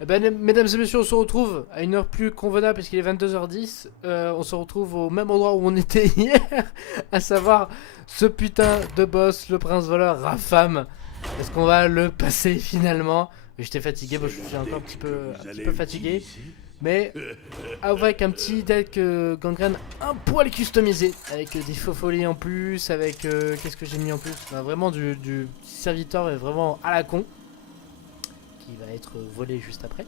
Eh ben, mesdames et messieurs, on se retrouve à une heure plus convenable puisqu'il est 22h10. On se retrouve au même endroit où on était hier, à savoir ce putain de boss, le prince voleur Rafam. Est-ce qu'on va le passer finalement? J'étais fatigué, bon, je suis encore un petit peu fatigué, mais avec un petit deck gangrène un poil customisé, avec des faux folies en plus, avec qu'est-ce que j'ai mis en plus? Bah, vraiment du serviteur vraiment à la con qui va être volé juste après.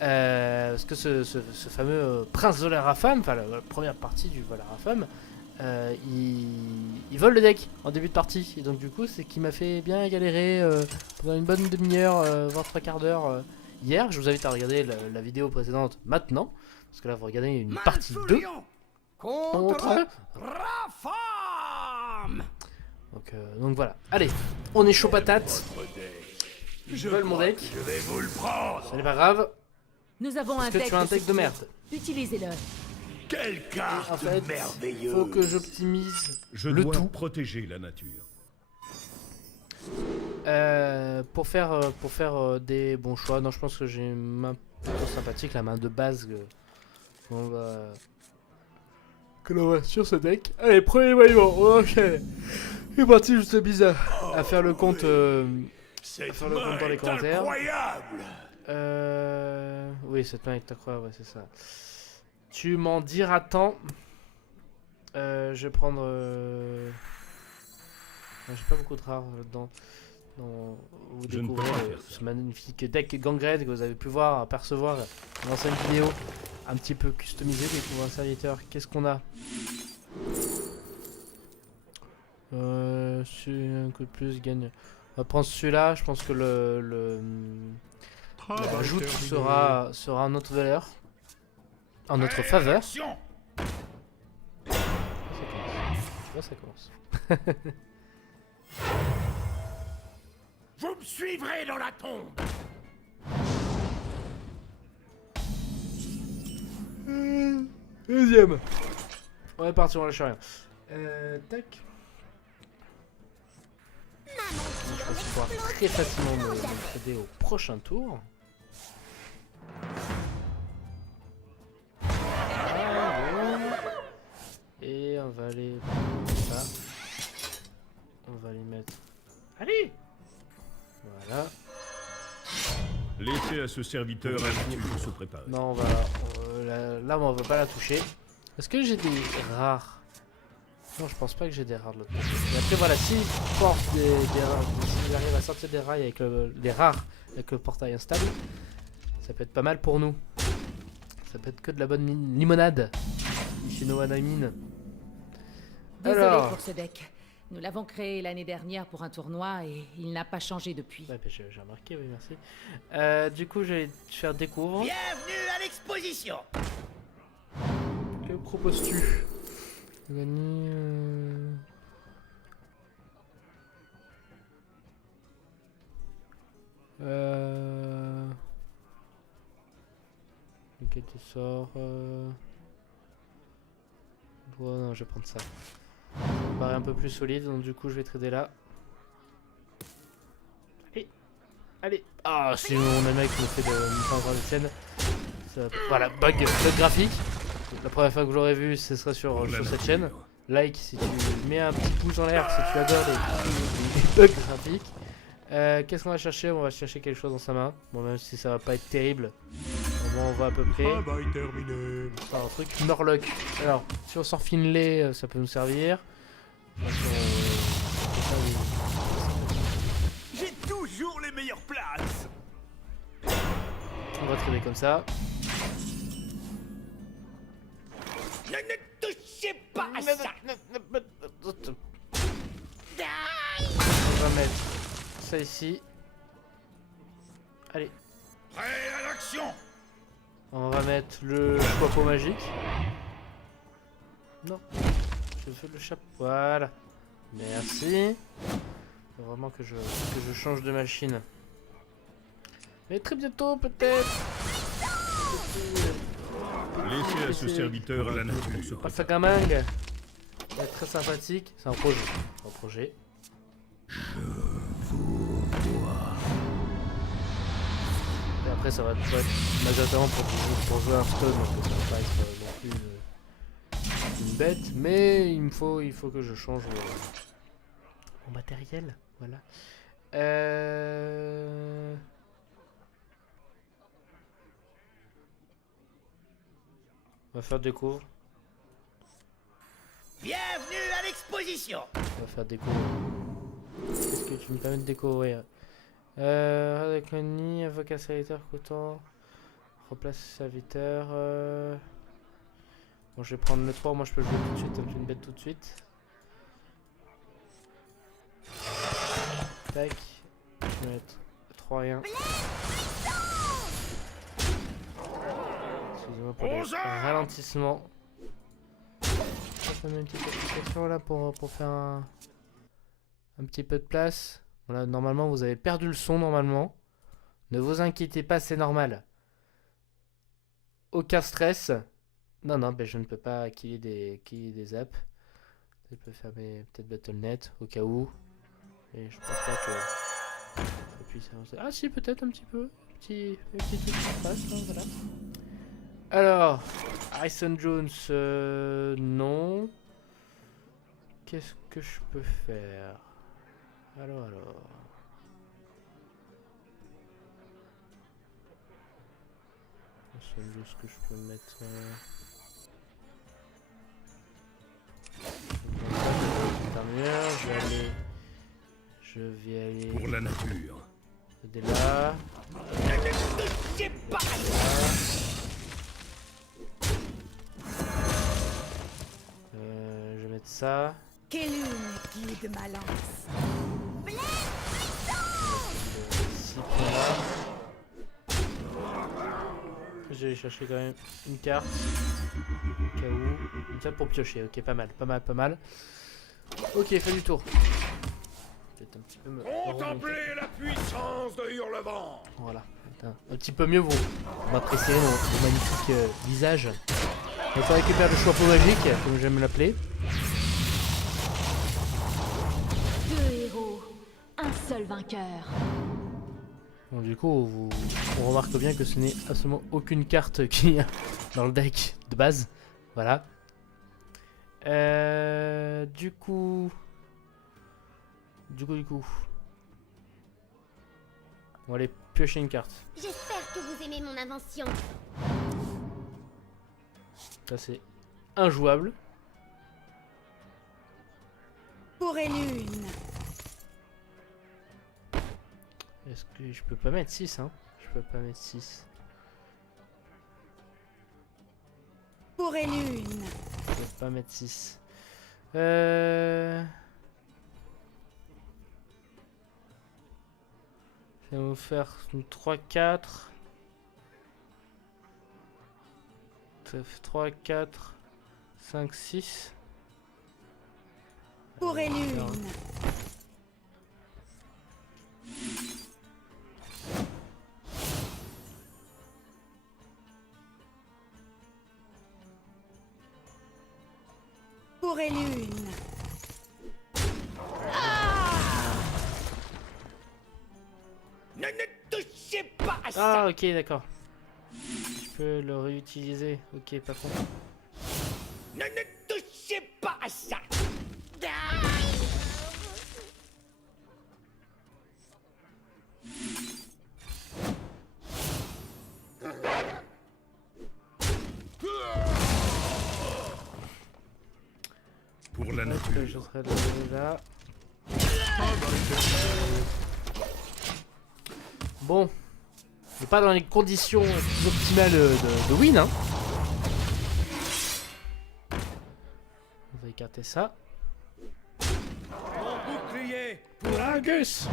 Parce que ce fameux prince de la Rafam, enfin la première partie du vol à Rafam, il vole le deck en début de partie. Et donc du coup, c'est qui m'a fait bien galérer pendant une bonne demi-heure, voire trois quarts d'heure hier. Je vous invite à regarder la vidéo précédente maintenant. Parce que là, vous regardez une partie 2 contre Rafam. Donc voilà. Allez, on est chaud patate. Je vole mon deck. Je vais vous le prendre. Ce n'est pas grave. Nous avons un Parce que deck tu as un de deck de merde. Utilisez-le. Quelle carte En fait, merveilleuse. faut que j'optimise Je le dois tout protéger la nature. pour faire des bons choix. Non, je pense que j'ai une main plutôt sympathique, la main de base que l'on va sur ce deck. Allez, premier maillot, on enchaîne. C'est parti, juste bizarre. À faire le compte, Cette faire le compte main dans les est commentaires. incroyable. Oui, cette main est incroyable, ouais, c'est ça. Tu m'en diras tant. Je vais prendre. J'ai pas beaucoup de rares là-dedans. Vous Je ne peux découvrez pas faire ça. ce magnifique deck gangrène que vous avez pu voir, apercevoir dans l'ancienne vidéo, un petit peu customisé. Découvrir un serviteur. Qu'est-ce qu'on a? C'est un coup de plus, gagne. On va prendre celui-là. Je pense que la joute sera en notre valeur, en notre faveur. Action. Ça commence. Vous me suivrez dans la tombe. Deuxième. On est parti, on lâche rien. Tac. Je pense pouvoir très facilement me aider au prochain tour. Et on va aller ça. On va les mettre. Allez. Voilà. Laissez à ce serviteur la nature se préparer. Non, on va. Là, on va pas la toucher. Est-ce que j'ai des rares? Non, je pense pas que j'ai des rares de l'autre côté. Et après, voilà, s'il force des rares, s'il arrive à sortir des rails avec les rares avec le portail instable, ça peut être pas mal pour nous. Ça peut être que de la bonne limonade. Ishino Anamine. Désolé Alors. pour ce deck. Nous l'avons créé l'année dernière pour un tournoi et il n'a pas changé depuis. Ouais, bah, j'ai remarqué, oui, merci. Du coup, je vais te faire découvrir. Bienvenue à l'exposition. Que proposes-tu? Gagner. Ok, tu sors. Bon, non, je vais prendre ça. Ça me paraît un peu plus solide, donc du coup, je vais trader là. Allez, allez. Ah, c'est mon mec qui me fait de scène. Voilà, bug graphique. La première fois que je l'aurais vu, ce serait sur cette chaîne. Like si tu mets un petit pouce en l'air, si tu adores les bugs graphiques. Qu'est-ce qu'on va chercher? On va chercher quelque chose dans sa main. Bon, même si ça va pas être terrible. Au moins, on va à peu près. Travail terminé. Un truc Murloc. Alors, si on sort Finlay, ça peut nous servir. J'ai toujours les meilleures places. On va trader comme ça. Ne touchez pas à ça. On va mettre ça ici. Allez. Prêt à l'action. On va mettre le chapeau magique. Non. Je fais le chapeau. Voilà. Merci. Faut vraiment que je change de machine. Mais très bientôt peut-être. Laissez à ce serviteur la nature se Pas ça préparer. gamingue. Il est très sympathique. C'est un projet. Un projet. Et Après, ça va être majoritairement pour jouer un stone, donc ça va pas être non plus une bête. Mais il faut que je change mon matériel. Voilà. On va faire découvre. Bienvenue à l'exposition. On va faire découvrir. Qu'est-ce que tu me permets de découvrir? Radaconi, avocat serviteur, coton. Replace serviteur. Bon, je vais prendre le 3. Moi, je peux le jouer tout de suite. Comme une bête tout de suite. Tac. Je vais mettre 3 et 1. Excusez-moi pour le ralentissement. Ça met une petite application là pour faire un petit peu de place. Voilà, normalement vous avez perdu le son normalement. Ne vous inquiétez pas, c'est normal. Aucun stress. Non, non, ben je ne peux pas killer des apps. Je peux fermer peut-être Battle.net au cas où. Et je pense pas que ça puisse avancer. Ah si, peut-être un petit peu. Un petit truc qui se passe, hein, voilà. Alors, Harrison Jones, non. Qu'est-ce que je peux faire? Alors. C'est juste que je peux mettre. Je vais aller. Pour la nature. Dès là. Je vais mettre ça. Quelle lune guide ma lance. Je vais aller chercher quand même une carte. Au cas où. Comme ça pour piocher. Ok, pas mal. Ok, fait du tour. Peut-être un petit peu me. Contemplez la puissance de Hurlevent. Voilà. Un petit peu mieux vous m'appréciez nos magnifiques visages. Donc on récupère le chapeau magique, comme j'aime l'appeler. 2 héros, un seul vainqueur. Bon, du coup, on remarque bien que ce n'est absolument aucune carte qui est dans le deck de base. Voilà. Du coup. On va aller piocher une carte. J'espère que vous aimez mon invention. Ça c'est injouable. Pour une lune. Est-ce que je peux pas mettre 6 hein? Je peux pas mettre 6. Pour une lune. Je peux pas mettre 6. Ça va vous faire une 3-4. Ça fait 3, 4, 5, 6. Pour une lune. Pour une lune. Ne touchez pas à ça. Ah ok d'accord. Je peux le réutiliser. Ok pas con. Ne touchez pas à ça. Pour la Je nature. serai là. Bon. On n'est pas dans les conditions plus optimales de win hein. On va écarter ça. Mon bouclier. Pour l'Argus.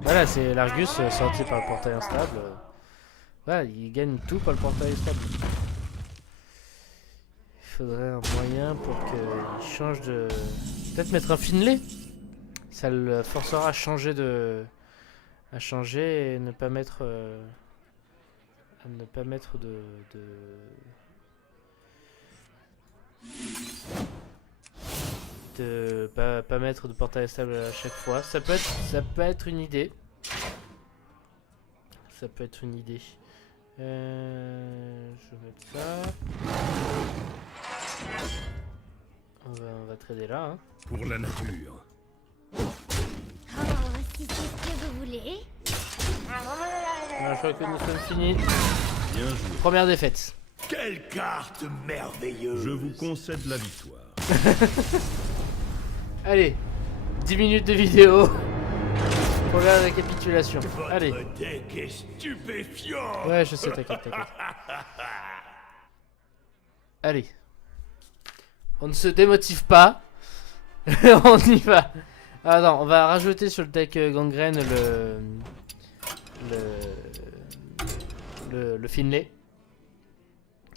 Voilà, c'est l'Argus sorti par le portail instable. Voilà, il gagne tout par le portail instable. Il faudrait un moyen pour qu'il change de... Peut-être mettre un Finlay. Ça le forcera à changer de... À changer et ne pas mettre... À ne pas mettre pas mettre de portail stable à chaque fois. Ça peut être une idée. Ça peut être une idée. Je vais mettre ça. On va trader là. Hein. Pour la nature. Oh, si c'est ce que vous voulez. Je crois que nous sommes finis. Bien joué. Première défaite. Quelle carte merveilleuse! Je vous concède la victoire. Allez, 10 minutes de vidéo pour la récapitulation. Votre Allez. deck est stupéfiant! Ouais, je sais, t'inquiète. Allez. On ne se démotive pas. On y va. Ah non, on va rajouter sur le deck gangrène le Finlay.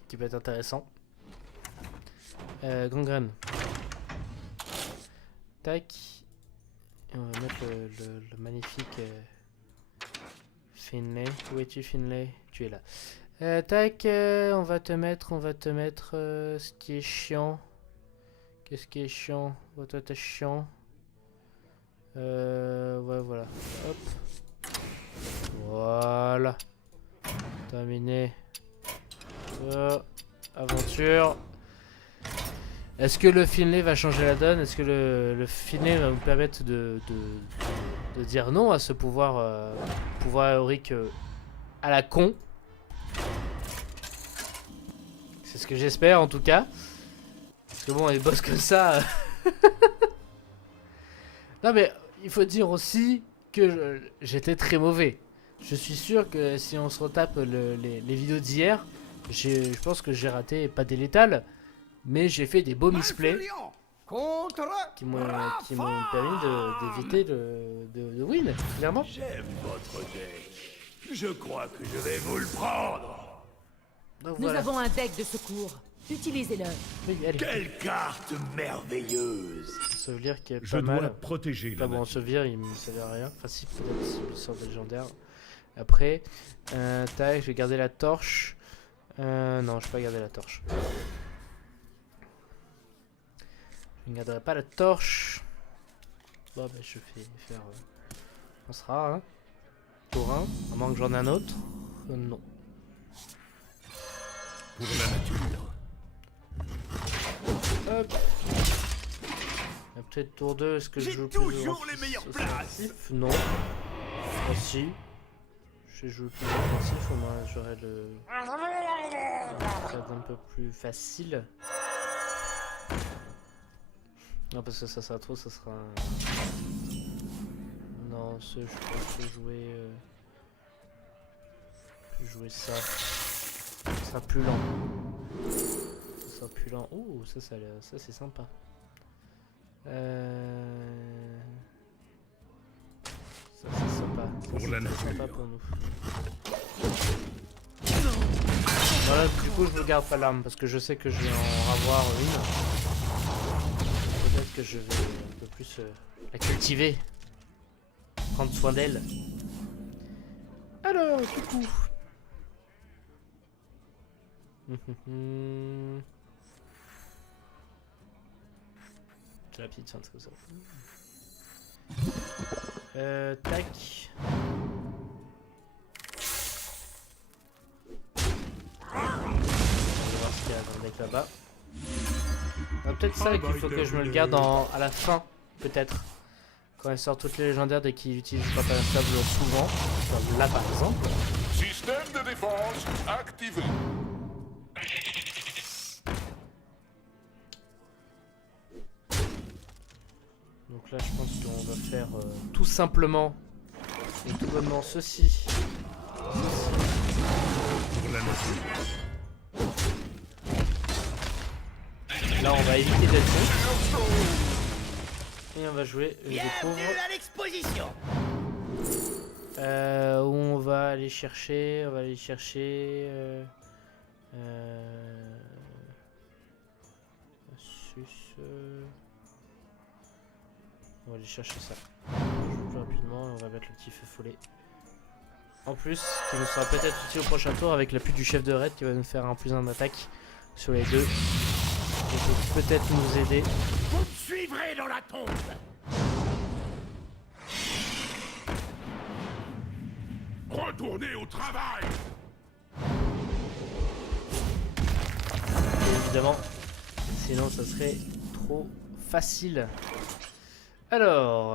Qui peut être intéressant. Gangrène. Tac. Et on va mettre le magnifique Finlay. Où es-tu, Finlay? Tu es là. Tac, on va te mettre ce qui est chiant. Qu'est-ce qui est chiant? Oh, toi t'es chiant. Ouais, voilà. Hop. Voilà. Terminé. Aventure. Est-ce que le Finlay va changer la donne? Est-ce que le Finlay va nous permettre de dire non à ce pouvoir héroïque à la con? C'est ce que j'espère en tout cas. Parce que bon, les boss comme ça... Non mais il faut dire aussi que j'étais très mauvais. Je suis sûr que si on se retape les vidéos d'hier, je pense que j'ai raté pas des létales, mais j'ai fait des beaux misplays qui m'ont permis d'éviter de win, clairement. J'aime votre deck. Je crois que je vais vous le prendre. Donc Nous voilà. avons un deck de secours. Utilisez-le. Oui, allez. Quelle carte merveilleuse! Sauvegarde qui est Je pas dois mal. protéger la Ah bon, nature. sauvegarde il me servait à rien. Enfin si, peut-être si il sort des légendaires. Après, tac, je vais garder la torche. Non, je vais pas garder la torche. Je ne garderai pas la torche. Bon, bah, je vais faire. On sera, hein. Tour 1, à moins que j'en ai un autre. Non. Pour la nature. Hop. Peut-être tour 2, est-ce que je J'ai joue toujours plus les meilleures offensif? Non. Ah si. Je joue plus offensif, au moins j'aurai le... Ça va être un peu plus facile. Non, parce que ça sera trop, ça sera... Non, je peux jouer ça. Ça sera plus lent. Ça sera plus lent. Ouh, ça c'est sympa. Ça c'est sympa. Ça, Pour c'est la très nature. sympa pour nous. Voilà, du coup je ne garde pas l'arme parce que je sais que je vais en avoir une. Peut-être que je vais un peu plus la cultiver. Prendre soin d'elle. Alors, du coup. C'est la petite feinte comme ça. Tac. On va voir ce qu'il y a dans le deck là-bas. Peut-être ça qu'il faut que je me le garde à la fin, peut-être. Quand elle sort toutes les légendaires dès qu'il utilise pas un tableau souvent. Comme là par exemple. Système de défense activé. Donc là je pense qu'on va faire tout simplement et tout bonnement ceci. Pour la nature. Là on va éviter d'être bon. Et on va jouer, je découvre. Bienvenue à l'exposition! Où on va aller chercher, on va aller chercher ça. Je joue plus rapidement et on va mettre le petit feu follet. En plus, qui nous sera peut-être utile au prochain tour avec l'appui du chef de raid qui va nous faire un +1 d'attaque sur les deux. Et peut peut-être nous aider. Vous me suivrez dans la tombe! Retournez au travail. évidemment. Sinon, ça serait trop facile. Alors.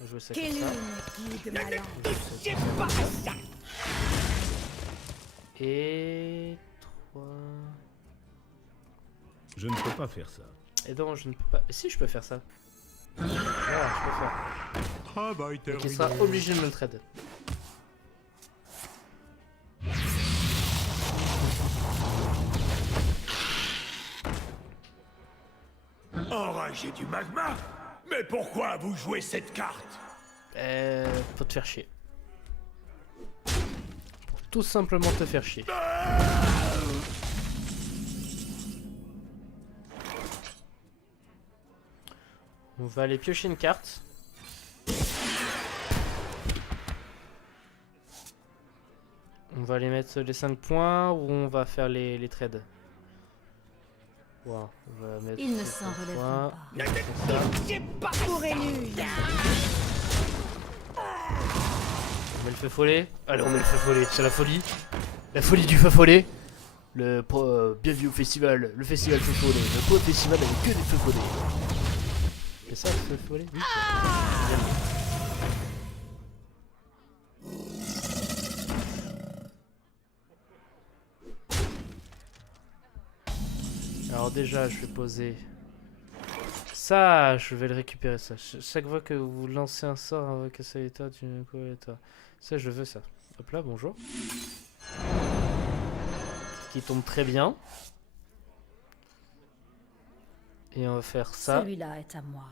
On va jouer ça comme Quelle ça. lune guide ma lance. Et 3. Je ne peux pas faire ça. Et donc, je ne peux pas. Si, je peux faire ça. Voilà, je peux faire. Travail Donc, il terminé. sera obligé de me le trade. Enragé du magma? Mais pourquoi vous jouez cette carte? Faut te faire chier. Pour tout simplement te faire chier. On va aller piocher une carte. On va aller mettre les 5 points ou on va faire les trades. Wow, on va mettre Ils ne les s'en 5 relèveront points. pas. Comme ça. Pour et lune. On met le feu follet. Allez, on met le feu follet, c'est la folie. La folie du feu follet. Bienvenue au festival, le festival feu follet. Le beau festival avec que des feux follets. C'est ça le feu follet? Oui. Alors déjà, je vais poser ça, je vais le récupérer ça. Chaque fois que vous lancez un sort, avec ça état, ça, je veux ça. Hop là, bonjour. Qui tombe très bien. Et on va faire ça. Celui-là est à moi.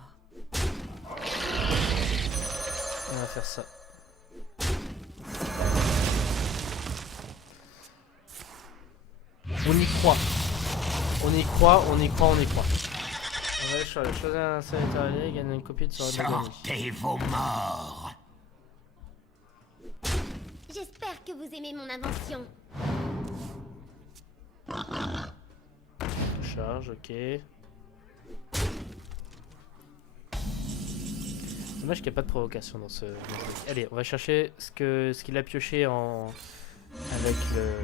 On va faire ça. On y croit. On y croit, on y croit, on y croit. On va choisir un sanitaire allié, gagner une copie de sort de gagner. Sortez vos morts. J'espère que vous aimez mon invention. Charge, ok. Dommage qu'il n'y a pas de provocation dans ce deck. Allez, on va chercher ce qu'il a pioché en... avec le...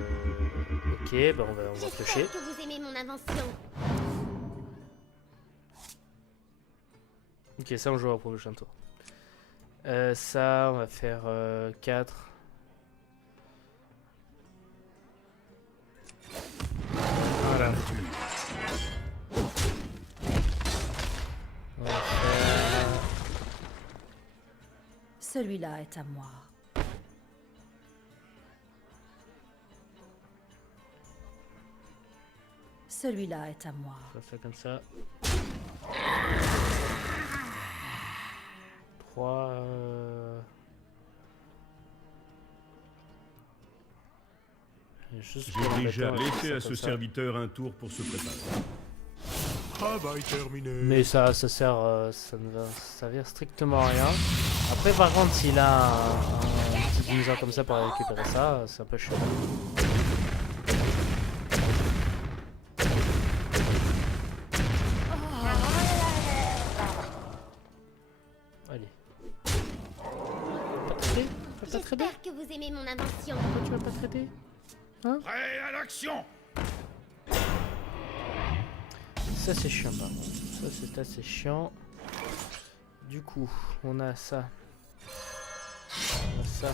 Ok, bah on va piocher. J'espère que vous aimez mon invention. Ok, ça on joue au prochain tour. Ça, on va faire 4. À la nature. On va faire... Celui-là est à moi. Celui-là est à moi. On va faire comme ça. 3... Juste pour J'oblige à embêter, on va faire laisser ça à ce comme ça. serviteur un tour pour se préparer. Travail terminé. Mais ça sert, ça ne va servir strictement à rien. Après, par contre, s'il a un petit dinosaure comme ça pour récupérer ça, c'est un peu chiant. Allez. Pas traiter? Pas traiter? J'espère que vous aimez mon invention. Pourquoi tu vas pas traiter? Prêt à l'action. Ça c'est chiant par contre. Ça c'est assez chiant. Du coup, on a ça. On a ça.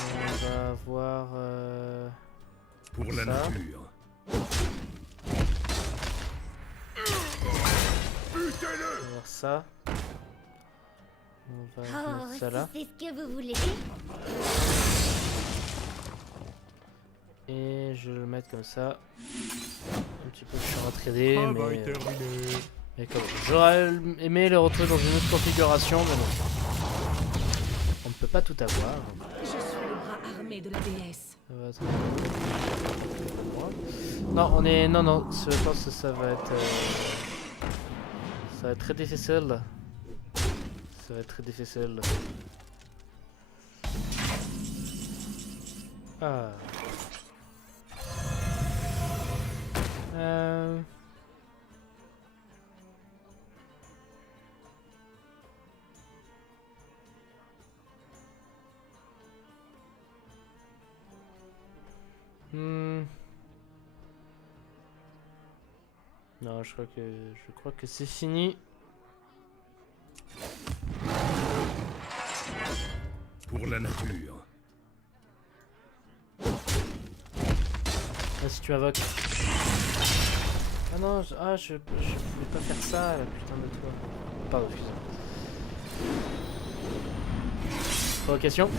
On va avoir... Pour la ça. nature. On va avoir ça. On va Oh, mettre ça là. si c'est ce que vous voulez. Et je vais le mettre comme ça. Un petit peu chiant à trader, Travail mais... terminé. Mais comme j'aurais aimé le retrouver dans une autre configuration, mais non. On ne peut pas tout avoir. Je suis le bras armé de la déesse. Ça va être... Non, on est... Non, non, je pense que ça va être... Ça va être très difficile. Ça va être très difficile. Ah. Hmm. Non, je crois que c'est fini. Pour la nature. Ah, si tu invoques. Ah non, je voulais pas faire ça, la putain de toi. Pardon, excuse-moi. Provocation?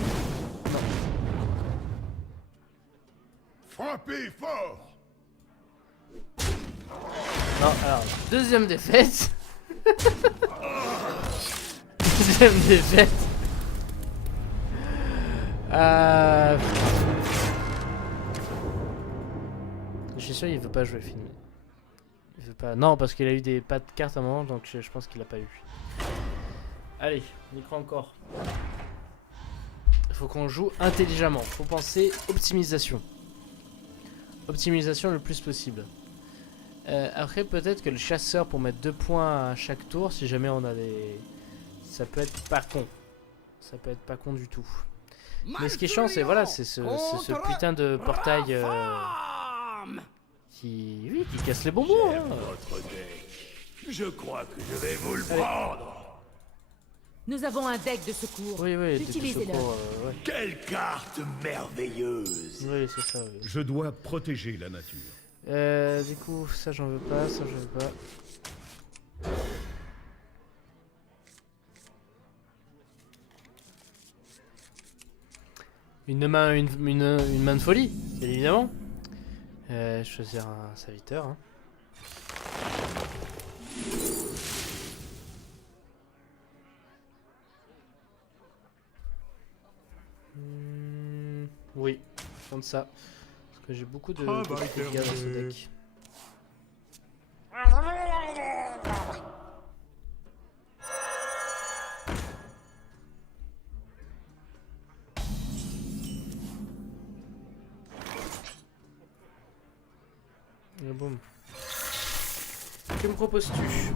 Non. Frappez fort! Non, alors, deuxième défaite. Deuxième défaite. Je suis sûr il veut pas jouer film. Il veut pas. Non, parce qu'il a eu des pas de cartes à un moment, donc je pense qu'il a pas eu. Allez, on y croit encore. Il faut qu'on joue intelligemment. Faut penser optimisation. Optimisation le plus possible. Après, peut-être que le chasseur pour mettre 2 points à chaque tour, si jamais on a des. Ça peut être pas con. Ça peut être pas con du tout. Mais ce qui est chiant, c'est voilà, c'est ce putain de portail qui casse les bonbons. J'aime Hein. votre deck. Je crois que je vais vous le prendre. Nous avons un deck de secours. Oui, oui, Utilisez-le. ouais. Quelle carte merveilleuse! Oui, c'est ça. Oui. Je dois protéger la nature. Du coup, ça j'en veux pas, ça j'en veux pas. Une main de folie, bien évidemment. Choisir un serviteur. Hein. Oui, prendre ça. Parce que j'ai beaucoup de dégâts dans ce deck. Et boum. Que me proposes-tu?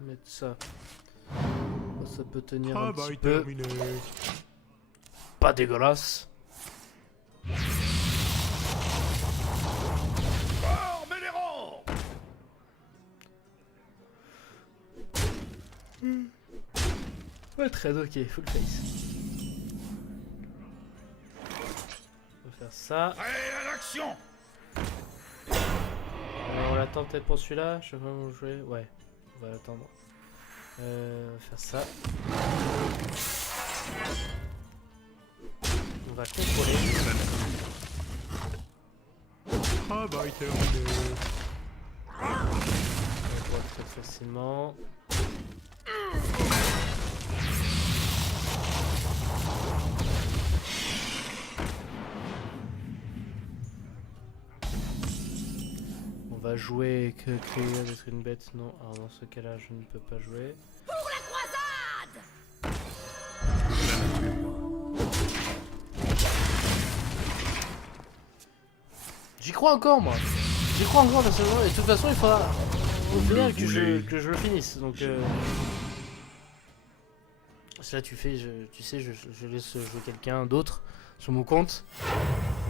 Mettre ça. Oh, ça peut tenir un petit peu. Pas dégueulasse. Fort, Méléron! Ouais, très ok, full face. On va faire ça. Allez, à l'action! On l'attend peut-être pour celui-là. Je sais pas comment jouer. Ouais, on va l'attendre. On va faire ça. On va contrôler. Travail terminé. On voit très facilement. On va jouer que créer d'être une bête. Non, alors dans ce cas-là, je ne peux pas jouer. J'y crois encore, moi. J'y crois encore personnellement. Et de toute façon, il faudra au final que je le finisse. Donc, là, tu sais, je laisse jouer quelqu'un d'autre sur mon compte.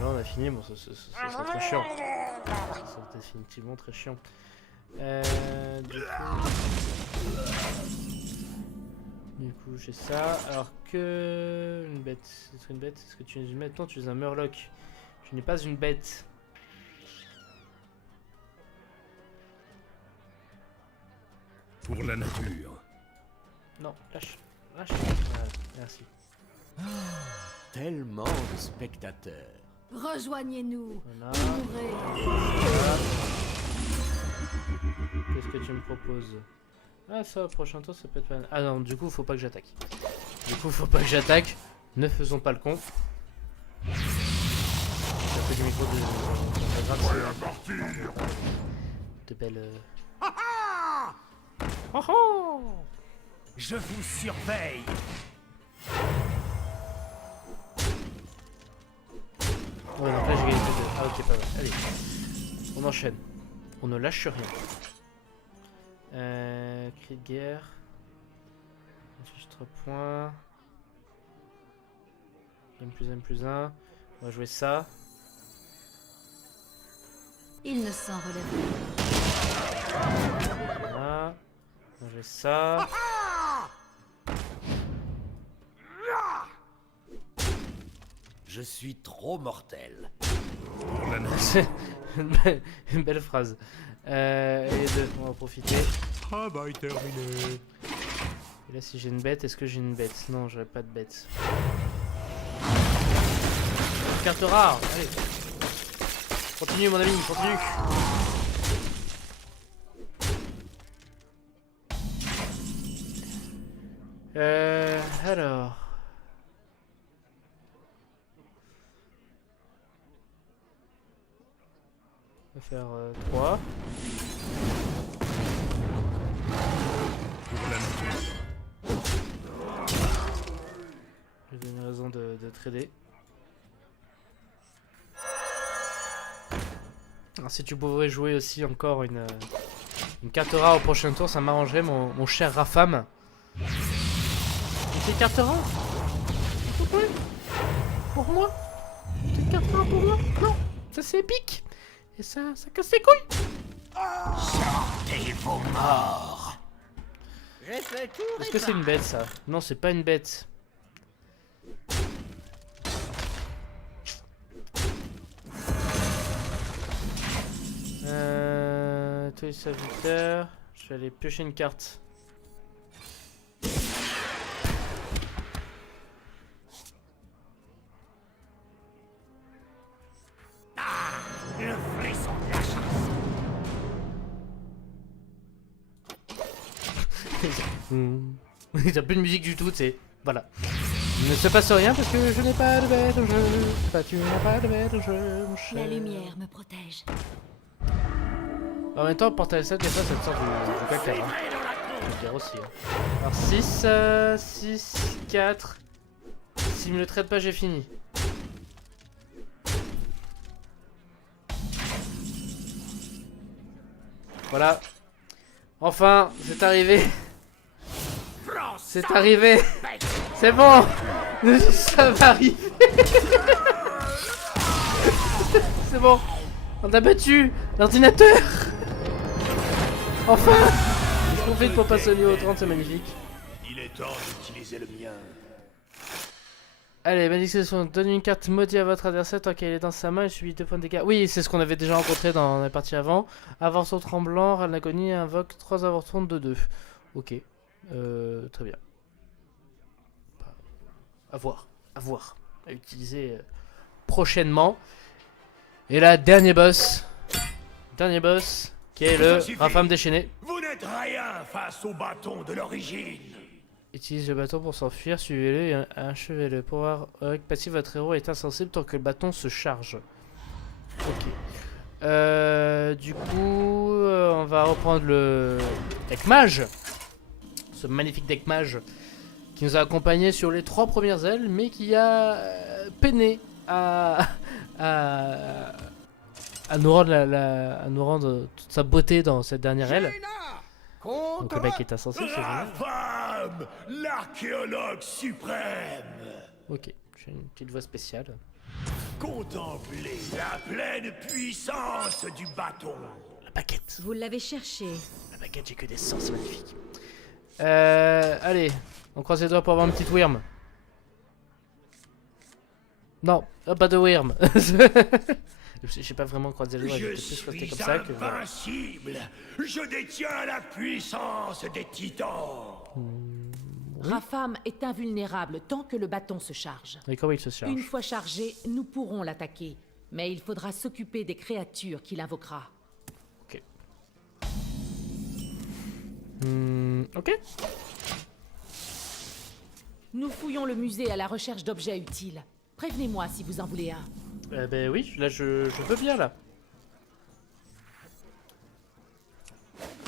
Là, on a fini. Bon, ça serait très chiant. C'est définitivement très chiant. Du coup, j'ai ça. Alors que une bête. C'est une bête. Est-ce que tu es une bête? Non, tu es un murloc. Tu n'es pas une bête. Pour la nature. Non, lâche. Lâche. Voilà, merci. Tellement de spectateurs. Rejoignez-nous. Voilà. Mourrez. Voilà. Qu'est-ce que tu me proposes? Ah, ça, prochain tour, ça peut être pas mal. Ah non, du coup, faut pas que j'attaque. Ne faisons pas le con. Ça fait du micro de belles. Oh oh! Je vous surveille. Ouais, donc là j'ai gagné 2. Ah, ok, pas mal. Allez, on enchaîne. On ne lâche rien. Cri de guerre. Affiche 3 points. M+1. On va jouer ça. Il ne s'en relève Voilà. On va jouer ça. Je suis trop mortel. Pour la nature. C'est une belle phrase. Et deux, on va profiter. Travail terminé. Et là, si j'ai une bête, est-ce que j'ai une bête? Non, j'aurais pas de bête. Carte rare, allez. Continue, mon ami, continue. Alors. On va faire 3. Pour la nature. Je vais donner raison de trader. Alors, si tu pouvais jouer aussi encore une carte rare au prochain tour, ça m'arrangerait, mon cher Rafam. Une carte rare? Pour moi? Pour moi? Une carte rare pour moi? Non, ça c'est épique. Et ça casse les couilles. Sortez vos morts. J'ai fait tout. Est-ce que c'est une bête ça? Non, c'est pas une bête. Tous les serviteurs. Je vais aller piocher une carte. Le frisson de la chasse. Il n'y a plus de musique du tout, tu sais. Voilà. Il ne se passe rien parce que je n'ai pas de bête au jeu. Bah, tu n'as pas de bête au jeu, mon cher. La lumière me protège. En même temps, Portal 7, des fois, ça te sort du caca. Hein. Je veux dire aussi. Hein. Alors 6, 4. S'il me le traite pas, j'ai fini. Voilà. Enfin, c'est arrivé. C'est arrivé. C'est bon. Ça va arriver. C'est bon. On a battu l'ordinateur. Enfin. Qu'est-ce qu'on fait pour passer au niveau 30, c'est magnifique. Il est temps d'utiliser le mien. Allez, malédiction, donne une carte maudite à votre adversaire tant qu'elle est dans sa main et subit 2 points de dégâts. Oui, c'est ce qu'on avait déjà rencontré dans la partie avant. Avorton tremblant, râle l'agonie, invoque 3 avortons de 2. Ok. Très bien. À voir. À utiliser prochainement. Et là, dernier boss. Qui est le Rafam déchaîné. Vous n'êtes rien face au bâton de l'origine. Utilise le bâton pour s'enfuir, suivez-le et achevez-le. Pouvoir passif, votre héros est insensible tant que le bâton se charge. Ok. Du coup, on va reprendre le deck mage. Ce magnifique deck mage qui nous a accompagnés sur les 3 premières ailes, mais qui a peiné à nous rendre toute sa beauté dans cette dernière aile. Donc le mec est insensible, c'est génial. Rafam, l'archéologue suprême. Ok, j'ai une petite voix spéciale. Contemplez la pleine puissance du bâton. La baguette. Vous l'avez cherché. La baguette, j'ai que des sens, c'est magnifique. Allez, on croise les doigts pour avoir une petite worm. Non, pas de worm. J'ai pas vraiment croisé les doigts, Je j'étais plus resté suis comme ça que... voilà. invincible. Je détiens la puissance des titans. Rafam est invulnérable tant que le bâton se charge. Et comment il se charge? Une fois chargé, nous pourrons l'attaquer. Mais il faudra s'occuper des créatures qu'il invoquera. Ok. Ok. Nous fouillons le musée à la recherche d'objets utiles. Prévenez-moi si vous en voulez un. Ben oui, là je veux bien là.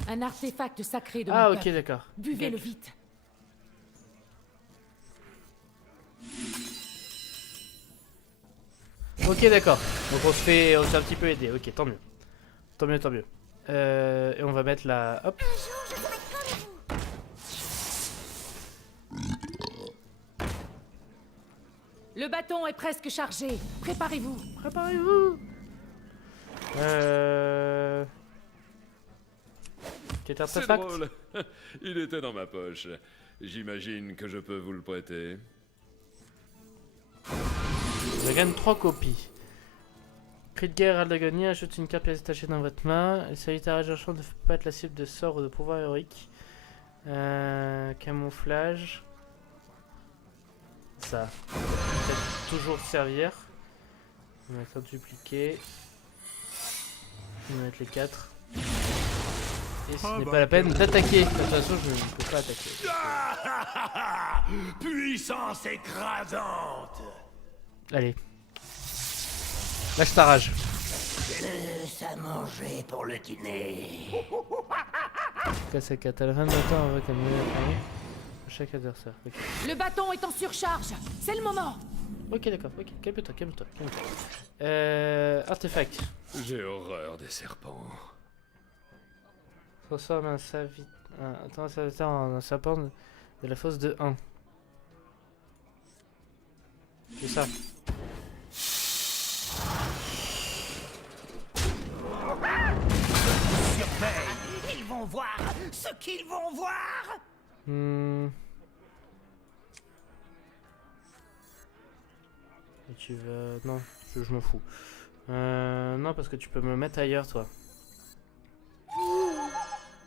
Un artefact sacré de Ah mon ok, peuple. d'accord. Buvez-le vite. Ok, d'accord. Donc on se fait un petit peu aider. Ok, tant mieux. Tant mieux. Et on va mettre la... Hop. Un jour, je serai comme vous. 1, Le bâton est presque chargé. Préparez-vous. Préparez-vous. Quel C'est artefact? drôle. Il était dans ma poche. J'imagine que je peux vous le prêter. Je gagne 3 copies. Cri de guerre à l'agonie, ajoute une carte pièce détachée dans votre main. Le solitaire agent ne peut pas être la cible de sorts ou de pouvoirs héroïques. Camouflage. Ça. Ça peut peut-être toujours servir. On va mettre un dupliqué. On va mettre les 4. Et ce n'est pas la peine d'attaquer. De toute façon, je ne peux pas attaquer. Puissance écrasante. Allez. Lâche ta rage. Ça manger pour le dîner. Casse à 4. À la fin de temps, on voit qu'elle me chaque adversaire. Ok, Le bâton est en surcharge. C'est le moment. ok, d'accord. Ok, calme-toi, calme-toi, calme-toi. Artefact. J'ai horreur des serpents. Transforme un serviteur en un serpent de la fosse de 1. C'est ça. Surveille. Ils vont voir ce qu'ils vont voir. Et tu vas... Non, je m'en fous. Non, parce que tu peux me le mettre ailleurs, toi.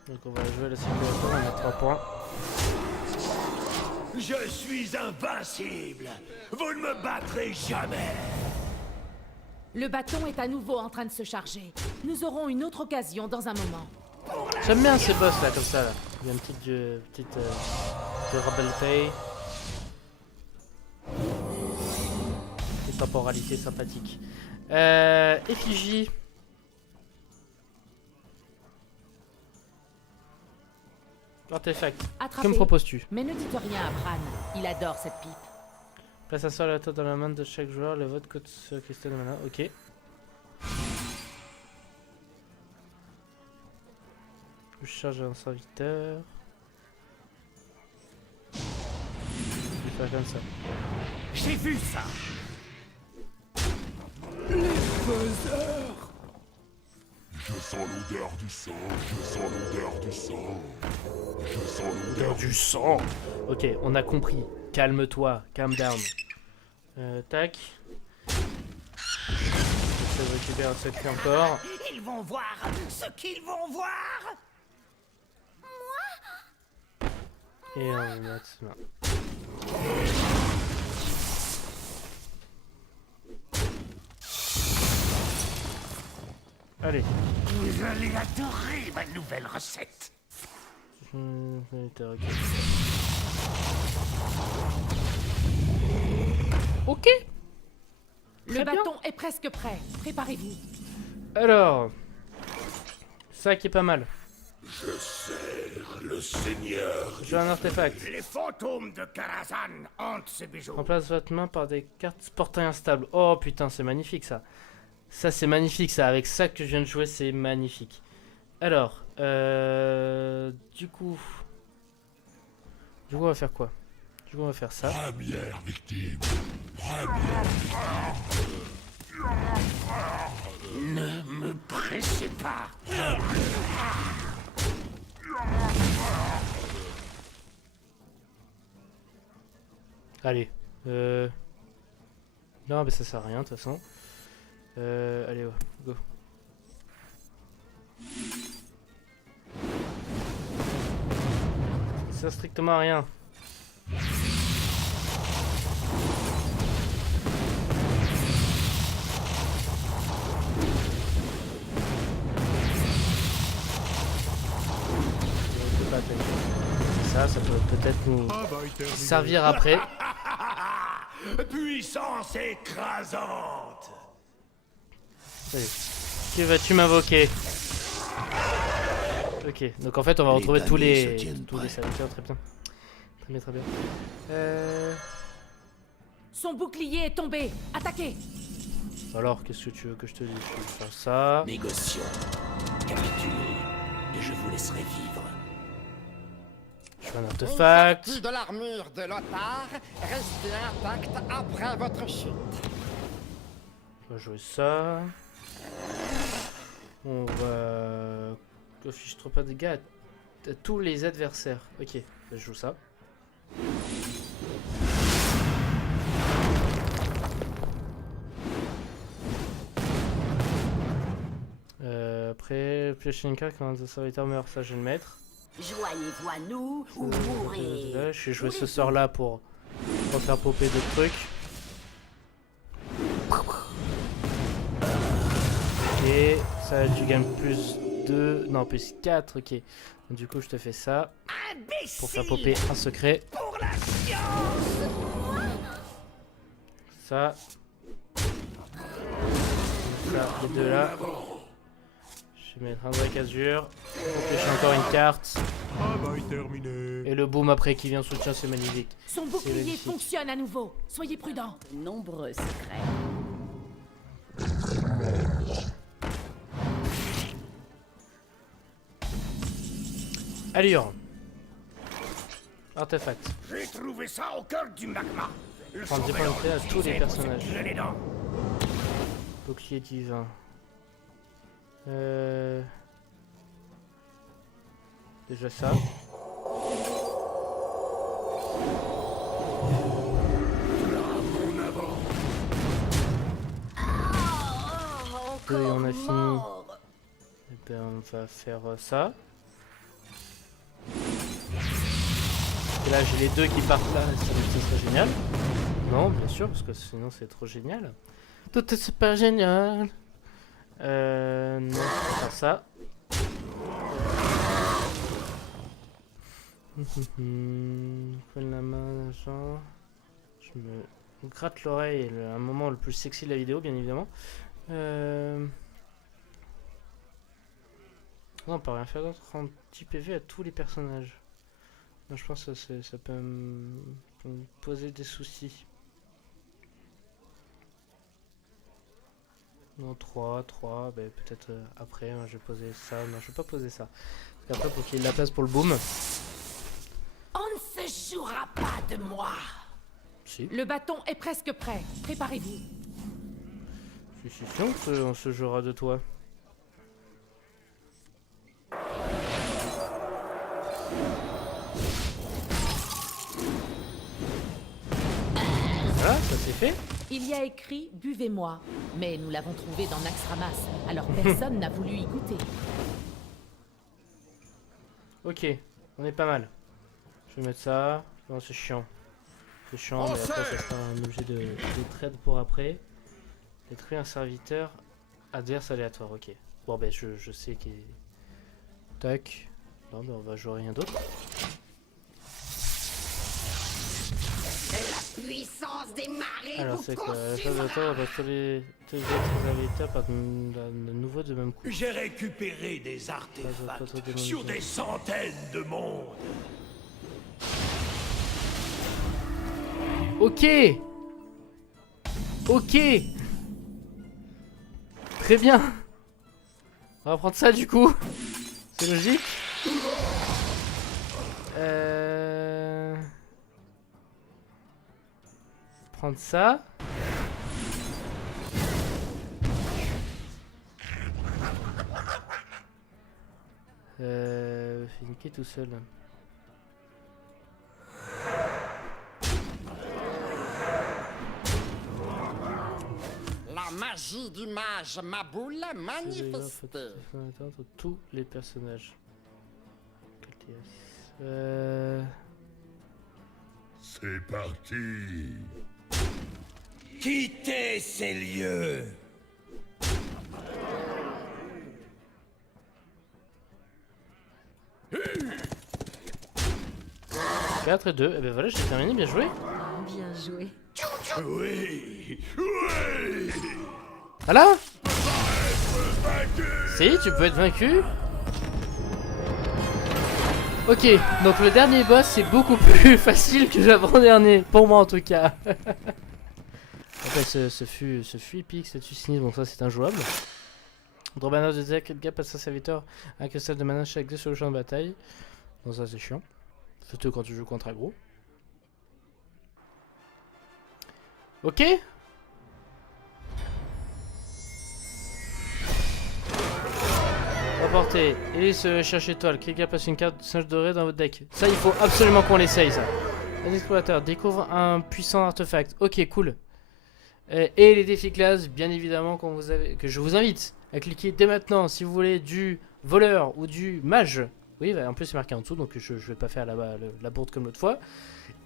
Donc on va jouer la circulation, on a 3 points. Je suis invincible. Vous ne me battrez jamais. Le bâton est à nouveau en train de se charger. Nous aurons une autre occasion dans un moment. J'aime bien ces boss là, comme ça là. Il y a une petite durabilité. Une temporalité sympathique. Effigie. Artefact. Que Attrapez. me proposes-tu? Mais ne dites rien à Bran. Il adore cette pipe. Place un sort aléatoire dans la main de chaque joueur. Le vote coûte sur cristal de mana. Ok. Je charge un serviteur. Je vais faire comme ça. J'ai vu ça. Je sens l'odeur du sang, je sens l'odeur du sang. Je sens l'odeur Du sang. Ok, on a compris. Calme-toi, calm down. Tac. Je vais récupérer un secret encore. Ils vont voir ce qu'ils vont voir. Et on va mettre là. Allez. Vous allez adorer ma nouvelle recette. Ok. Le Très bien. bâton est presque prêt. Préparez-vous. Alors. Ça qui est pas mal. Je sers le seigneur. J'ai un artefact. Les fantômes de Karazhan hantent ces bijoux. Remplace votre main par des cartes portail instables. Oh putain, c'est magnifique ça. Ça c'est magnifique ça. Avec ça que je viens de jouer, c'est magnifique. Alors, du coup, on va faire quoi? Du coup, on va faire ça. Première victime. Ne me pressez pas. Allez. Non, mais ça sert à rien de toute façon. Allez, ouais, go. Ça sert strictement à rien. Ça peut peut-être nous servir après. Puissance écrasante. Allez. Que vas-tu m'invoquer? Ok, donc en fait on va retrouver tous les serviteurs, très bien. Très bien, très bien. Son bouclier est tombé. Attaquez. Alors, qu'est-ce que tu veux que je te dise? Je vais faire ça. Négocions. Capitulez et je vous laisserai vivre. Je fais un Une artefact. partie de l'armure de Lothar restée intacte après votre chute. On va jouer ça. On va... Affiche trop pas de dégâts à tous les adversaires. Ok, je joue ça. Après, piocher une carte quand un serviteur meurt, ça je vais le mettre. Joignez-vous à nous ou Là, mourrez. je vais jouer ce sort là pour faire popper d'autres trucs. Et ça tu gagnes plus 2, non plus 4, ok. Du coup je te fais ça pour faire popper un secret. Ça. Ça, les deux là. Je vais mettre un de la casure. J'ai encore une carte. terminé. Et le boom après qui vient soutien, c'est magnifique. Son bouclier magnifique. fonctionne à nouveau. Soyez prudents. De nombreux secrets. Allure. Artefact. J'ai trouvé ça au cœur du magma. Le Prendre des points de paix à tous les personnages. les dents. Bouclier divin. Déjà ça. Et on a fini. Et ben on va faire ça. Et là j'ai les deux qui partent là, ce serait génial. Non, bien sûr, parce que sinon c'est trop génial. Tout est super génial. Non, je vais faire ça. Prenne la main, machin. Je me gratte l'oreille, un moment le plus sexy de la vidéo, bien évidemment. Non, on peut rien faire d'autre. Rendre 10 PV à tous les personnages. Moi, je pense que ça peut me poser des soucis. Non, 3, ben, peut-être après, hein, je vais poser ça. Non, je vais pas poser ça. Parce qu'après, pour qu'il y ait de la place pour le boom. On ne se jouera pas de moi. Si, Le bâton est presque prêt. Préparez-vous. si, on se jouera de toi. Voilà, ça c'est fait. Il y a écrit « Buvez-moi », mais nous l'avons trouvé dans Naxxramas, alors personne n'a voulu y goûter. Ok, on est pas mal. Je vais mettre ça. Non, c'est chiant. C'est chiant, mais après ça sera un objet de trade pour après. Détruire un serviteur adverse aléatoire, ok. Bon ben je sais qu'il est... Tac. Non mais on va jouer rien d'autre. Puissance des marées. Alors c'est quoi? La phase de temps, on va tous les autres serviteurs par de nouveau de même coup. J'ai récupéré des artefacts sur des centaines de mondes. Ok. Ok. Très bien. On va prendre ça du coup. C'est logique. Prendre ça. Fait niquer tout seul. La magie du mage Maboul manifestée. Atteindre tous les personnages. C'est parti. Quittez ces lieux. « 4 et 2, et ben voilà, j'ai terminé, bien joué. Bien joué. Oui, oui. Voilà. Si, tu peux être vaincu. Ok, donc le dernier boss c'est beaucoup plus facile que l'avant-dernier, pour moi en tout cas. Après ce fut épique, cette cynisme, donc ça c'est injouable. Draw mana de deck, gap à sa serviteur, un cristal de mana chaque dé sur le champ de bataille. Bon ça c'est chiant. Surtout quand tu joues contre aggro. Ok. Rapporter. Elise cherche étoile. Quelqu'un passe une carte singe doré dans votre deck. Ça, il faut absolument qu'on l'essaye, ça. Un explorateur découvre un puissant artefact. Ok, cool. Et les défis classe, bien évidemment, que je vous invite à cliquer dès maintenant si vous voulez du voleur ou du mage. Oui, bah, en plus c'est marqué en dessous, donc je vais pas faire la bourde comme l'autre fois.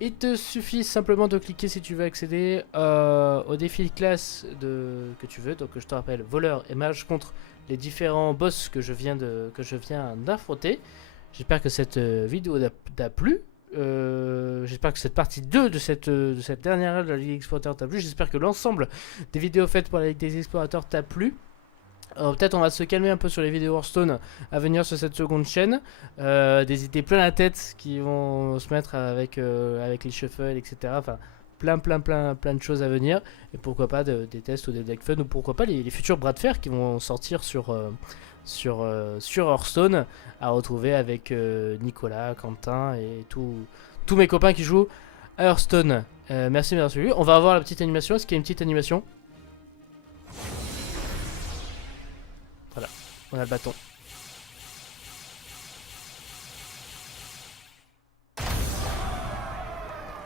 Il te suffit simplement de cliquer si tu veux accéder aux défis classe que tu veux. Donc je te rappelle, voleur et mage contre les différents boss que je viens d'affronter. J'espère que cette vidéo t'a plu. J'espère que cette partie 2 de cette dernière ère de la Ligue des Explorateurs t'a plu. J'espère que l'ensemble des vidéos faites pour la Ligue des Explorateurs t'a plu. Peut-être on va se calmer un peu sur les vidéos Hearthstone à venir sur cette seconde chaîne. Des idées plein la tête qui vont se mettre avec les shuffles, etc. Enfin, plein de choses à venir. Et pourquoi pas des tests ou des deck fun, ou pourquoi pas les futurs bras de fer qui vont sortir sur Hearthstone, à retrouver avec Nicolas, Quentin et tous mes copains qui jouent à Hearthstone. Merci d'avoir suivi. On va avoir la petite animation. Est-ce qu'il y a une petite animation? Voilà, on a le bâton.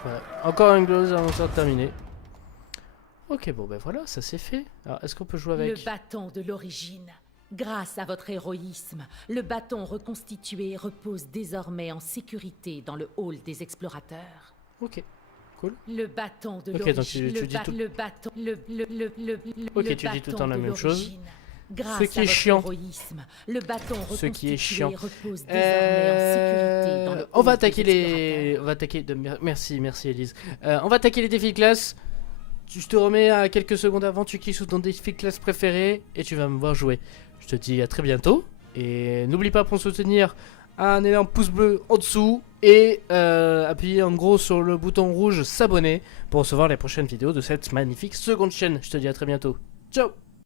Voilà. Encore une glose avant de terminer. Ok, bon ben voilà, ça c'est fait. Alors, est-ce qu'on peut jouer avec... Le bâton de l'origine. Grâce à votre héroïsme, le bâton reconstitué repose désormais en sécurité dans le hall des explorateurs. Ok, cool. Le bâton de Ok, l'origine. donc tu dis tout... Le bâton. Ok, tu dis tout le temps la même chose. Grâce Ce qui à est votre chiant. héroïsme, le bâton Ce qui est chiant. repose désormais en sécurité dans le On va hall attaquer des les... explorateurs. Merci Elise. On va attaquer les défis de classe. Je te remets à quelques secondes avant, tu cliques sur ton défi de classe préféré et tu vas me voir jouer. Je te dis à très bientôt. Et n'oublie pas pour me soutenir un énorme pouce bleu en dessous. Et appuyer en gros sur le bouton rouge s'abonner pour recevoir les prochaines vidéos de cette magnifique seconde chaîne. Je te dis à très bientôt. Ciao!